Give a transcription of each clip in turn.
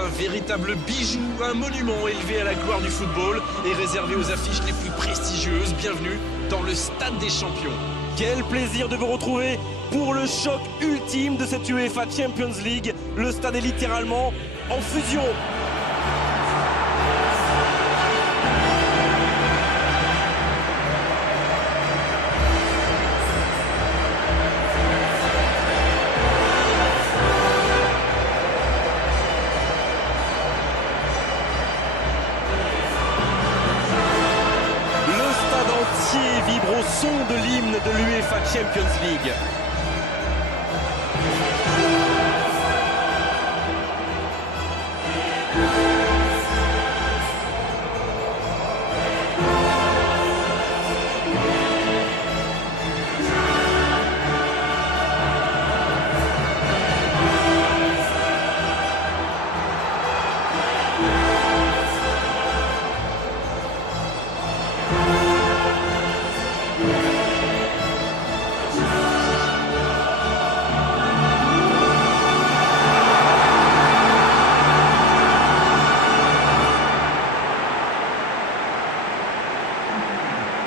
un véritable bijou, un monument élevé à la gloire du football et réservé aux affiches les plus prestigieuses. Bienvenue dans le Stade des Champions. Quel plaisir de vous retrouver pour le choc ultime de cette UEFA Champions League. Le stade est littéralement en fusion. Vibre au son de l'hymne de l'UEFA Champions League.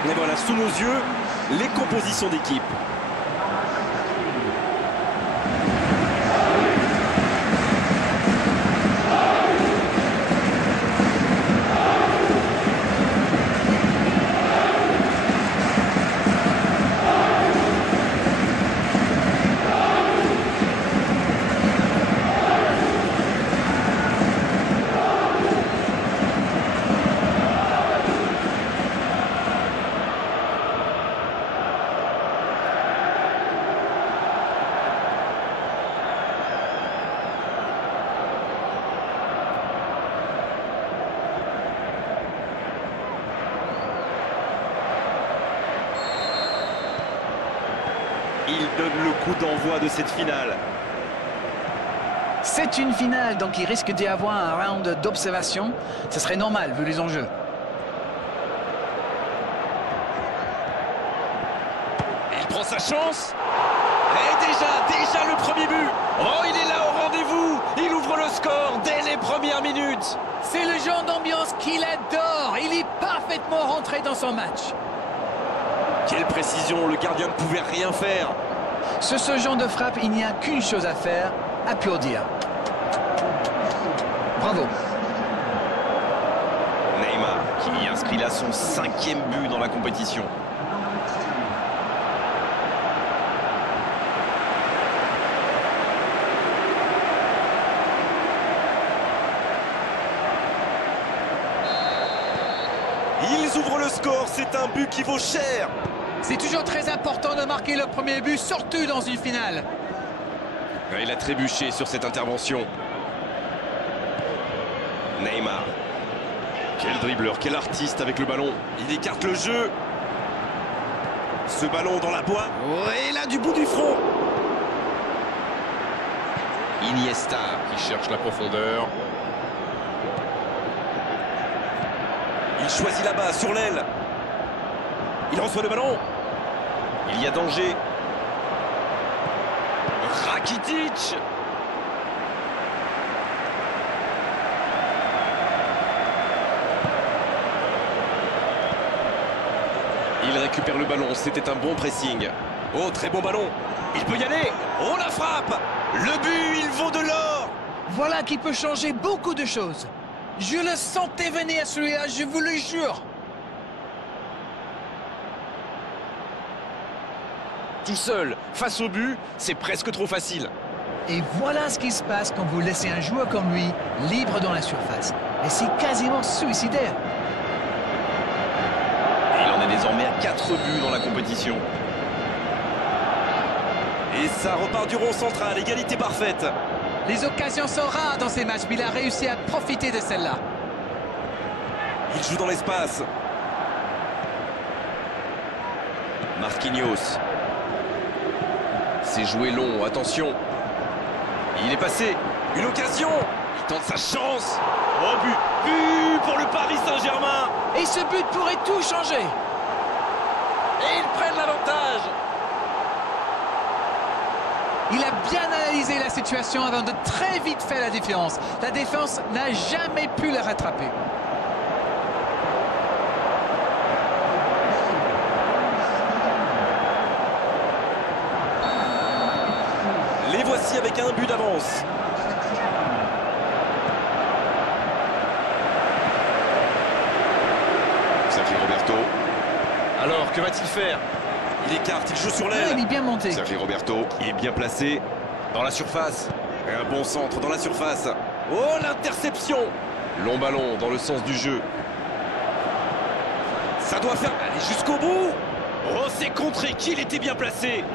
Et voilà, sous nos yeux, les compositions d'équipe. Il donne le coup d'envoi de cette finale. C'est une finale, donc il risque d'y avoir un round d'observation. Ce serait normal, vu les enjeux. Il prend sa chance. Et déjà le premier but. Oh, il est là au rendez-vous. Il ouvre le score dès les premières minutes. C'est le genre d'ambiance qu'il adore. Il est parfaitement rentré dans son match. Quelle précision, le gardien ne pouvait rien faire. Sur ce genre de frappe, il n'y a qu'une chose à faire, applaudir. Bravo. Neymar qui inscrit là son 5e but dans la compétition. Ils ouvrent le score, c'est un but qui vaut cher. C'est toujours très important de marquer le premier but, surtout dans une finale. Il a trébuché sur cette intervention. Neymar. Quel dribbleur, quel artiste avec le ballon. Il écarte le jeu. Ce ballon dans la boîte. Ouais, là du bout du front. Iniesta qui cherche la profondeur. Il choisit là-bas, sur l'aile. Il reçoit le ballon. Il y a danger. Rakitic. Il récupère le ballon, c'était un bon pressing. Oh, très bon ballon. Il peut y aller. Oh, la frappe. Le but, il vaut de l'or. Voilà qui peut changer beaucoup de choses. Je le sentais venir celui-là, je vous le jure. Tout seul, face au but, c'est presque trop facile. Et voilà ce qui se passe quand vous laissez un joueur comme lui libre dans la surface. Et c'est quasiment suicidaire. Et il en est désormais à 4 buts dans la compétition. Et ça repart du rond central, égalité parfaite. Les occasions sont rares dans ces matchs, mais il a réussi à profiter de celle-là. Il joue dans l'espace. Marquinhos. C'est joué long, attention. Il est passé. Une occasion. Il tente sa chance. Oh, but. But pour le Paris Saint-Germain. Et ce but pourrait tout changer. Et ils prennent l'avantage. Il a bien analysé la situation avant de très vite faire la différence. La défense n'a jamais pu le rattraper. Les voici avec un but d'avance. Sergi Roberto. Alors, que va-t-il faire? Il écarte, il joue sur Ouais, l'aile. il est bien monté. Sergi Roberto. Il est bien placé dans la surface. Et un bon centre dans la surface. Oh, l'interception! Long ballon dans le sens du jeu. Ça doit faire aller jusqu'au bout. Oh, c'est contré, qu'il était bien placé.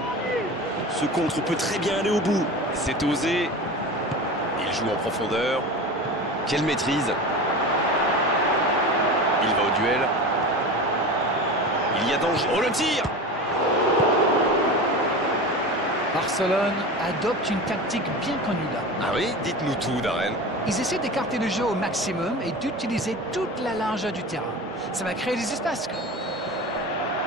Ce contre peut très bien aller au bout. C'est osé. Il joue en profondeur. Quelle maîtrise. Il va au duel. Il y a danger. Oh, le tir! Barcelone adopte une tactique bien connue là. Ah oui, dites-nous tout, Darren. Ils essaient d'écarter le jeu au maximum et d'utiliser toute la largeur du terrain. Ça va créer des espaces.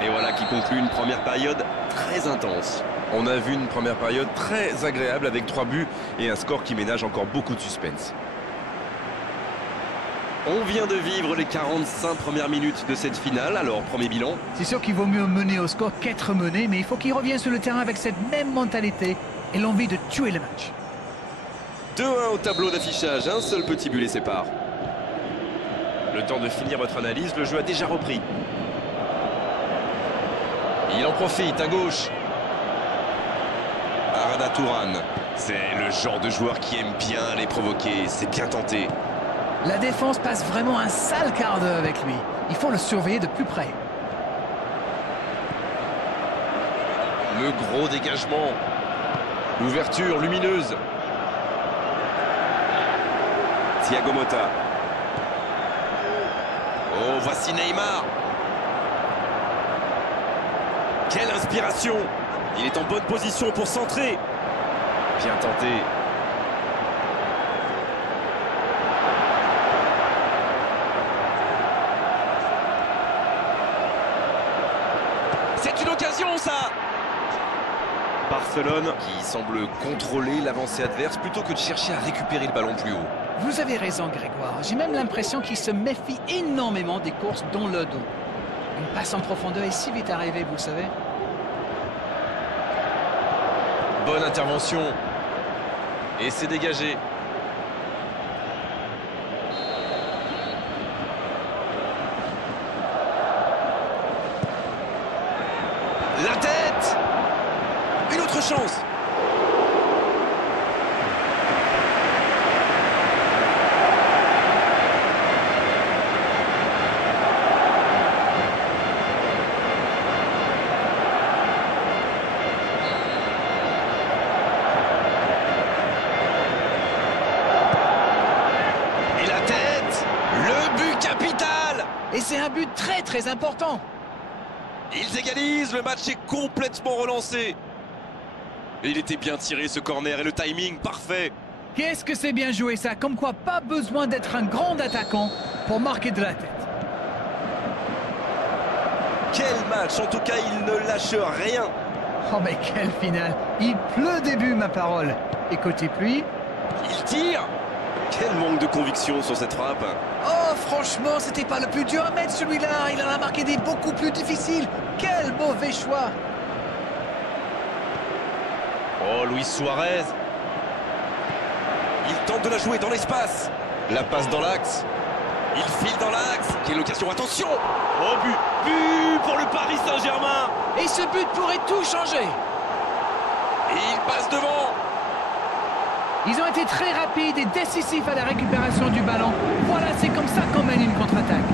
Et voilà qui conclut une première période très intense. On a vu une première période très agréable avec 3 buts et un score qui ménage encore beaucoup de suspense. On vient de vivre les 45 premières minutes de cette finale, alors premier bilan. C'est sûr qu'il vaut mieux mener au score qu'être mené, mais il faut qu'il revienne sur le terrain avec cette même mentalité et l'envie de tuer le match. 2-1 au tableau d'affichage, un seul petit but les sépare. Le temps de finir votre analyse, le jeu a déjà repris. Il en profite à gauche. Arada Touran, c'est le genre de joueur qui aime bien les provoquer, c'est bien tenté. La défense passe vraiment un sale quart d'heure avec lui. Il faut le surveiller de plus près. Le gros dégagement. L'ouverture lumineuse. Thiago Motta. Oh, voici Neymar. Quelle inspiration! Il est en bonne position pour centrer. Bien tenté. C'est une occasion, ça! Barcelone qui semble contrôler l'avancée adverse plutôt que de chercher à récupérer le ballon plus haut. Vous avez raison, Grégoire. J'ai même l'impression qu'il se méfie énormément des courses dans le dos. Une passe en profondeur est si vite arrivée, vous le savez. Bonne intervention. Et c'est dégagé. La tête! Une autre chance! Et la tête! Le but capital! Et c'est un but très très important. Ils égalisent, le match est complètement relancé. Et il était bien tiré ce corner et le timing parfait. Qu'est-ce que c'est bien joué ça. Comme quoi, pas besoin d'être un grand attaquant pour marquer de la tête. Quel match, en tout cas il ne lâche rien. Oh mais quelle finale. Il pleut des buts, ma parole. Et côté pluie... Il tire. Quel manque de conviction sur cette frappe. Oh, franchement, c'était pas le plus dur à mettre celui-là. Il en a marqué des beaucoup plus difficiles. Quel mauvais choix. Oh, Luis Suarez. Il tente de la jouer dans l'espace. La passe dans l'axe. Il file dans l'axe. Quelle occasion, attention. Oh, but. But pour le Paris Saint-Germain. Et ce but pourrait tout changer. Et il passe devant. Ils ont été très rapides et décisifs à la récupération du ballon. Voilà, c'est comme ça qu'on mène une contre-attaque.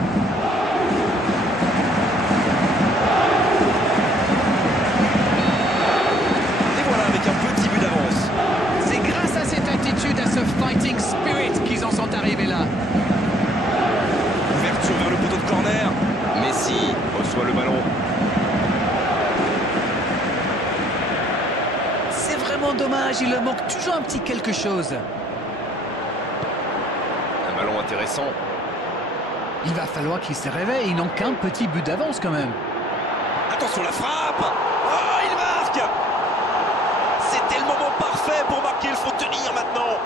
Et voilà avec un petit but d'avance. C'est grâce à cette attitude, à ce fighting spirit qu'ils en sont arrivés là. Ouverture vers le poteau de corner. Messi reçoit le ballon. C'est vraiment dommage, il leur manque toujours un petit quelque chose. Un ballon intéressant. Il va falloir qu'ils se réveillent, ils n'ont qu'un petit but d'avance quand même. Attention la frappe. Oh, il marque. C'était le moment parfait. qu'il faut tenir maintenant.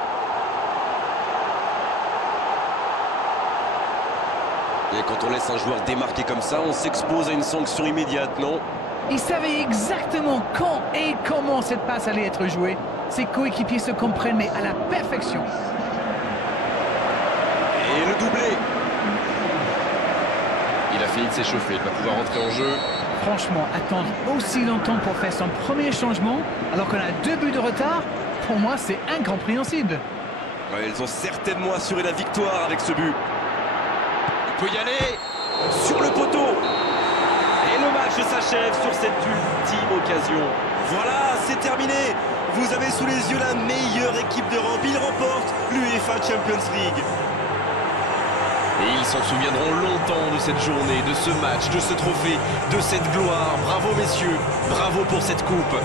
Et quand on laisse un joueur démarquer comme ça, on s'expose à une sanction immédiate, non? Il savait exactement quand et comment cette passe allait être jouée. Ses coéquipiers se comprennent, mais à la perfection. Et le doublé. Il a fini de s'échauffer, il va pouvoir rentrer en jeu. Franchement, attendre aussi longtemps pour faire son premier changement, alors qu'on a 2 buts de retard, pour moi, c'est incompréhensible. Ouais, ils ont certainement assuré la victoire avec ce but. Il peut y aller. Sur le poteau. Et le match s'achève sur cette ultime occasion. Voilà, c'est terminé. Vous avez sous les yeux la meilleure équipe d'Europe. Ils remportent l'UEFA Champions League. Et ils s'en souviendront longtemps de cette journée, de ce match, de ce trophée, de cette gloire. Bravo messieurs, bravo pour cette coupe.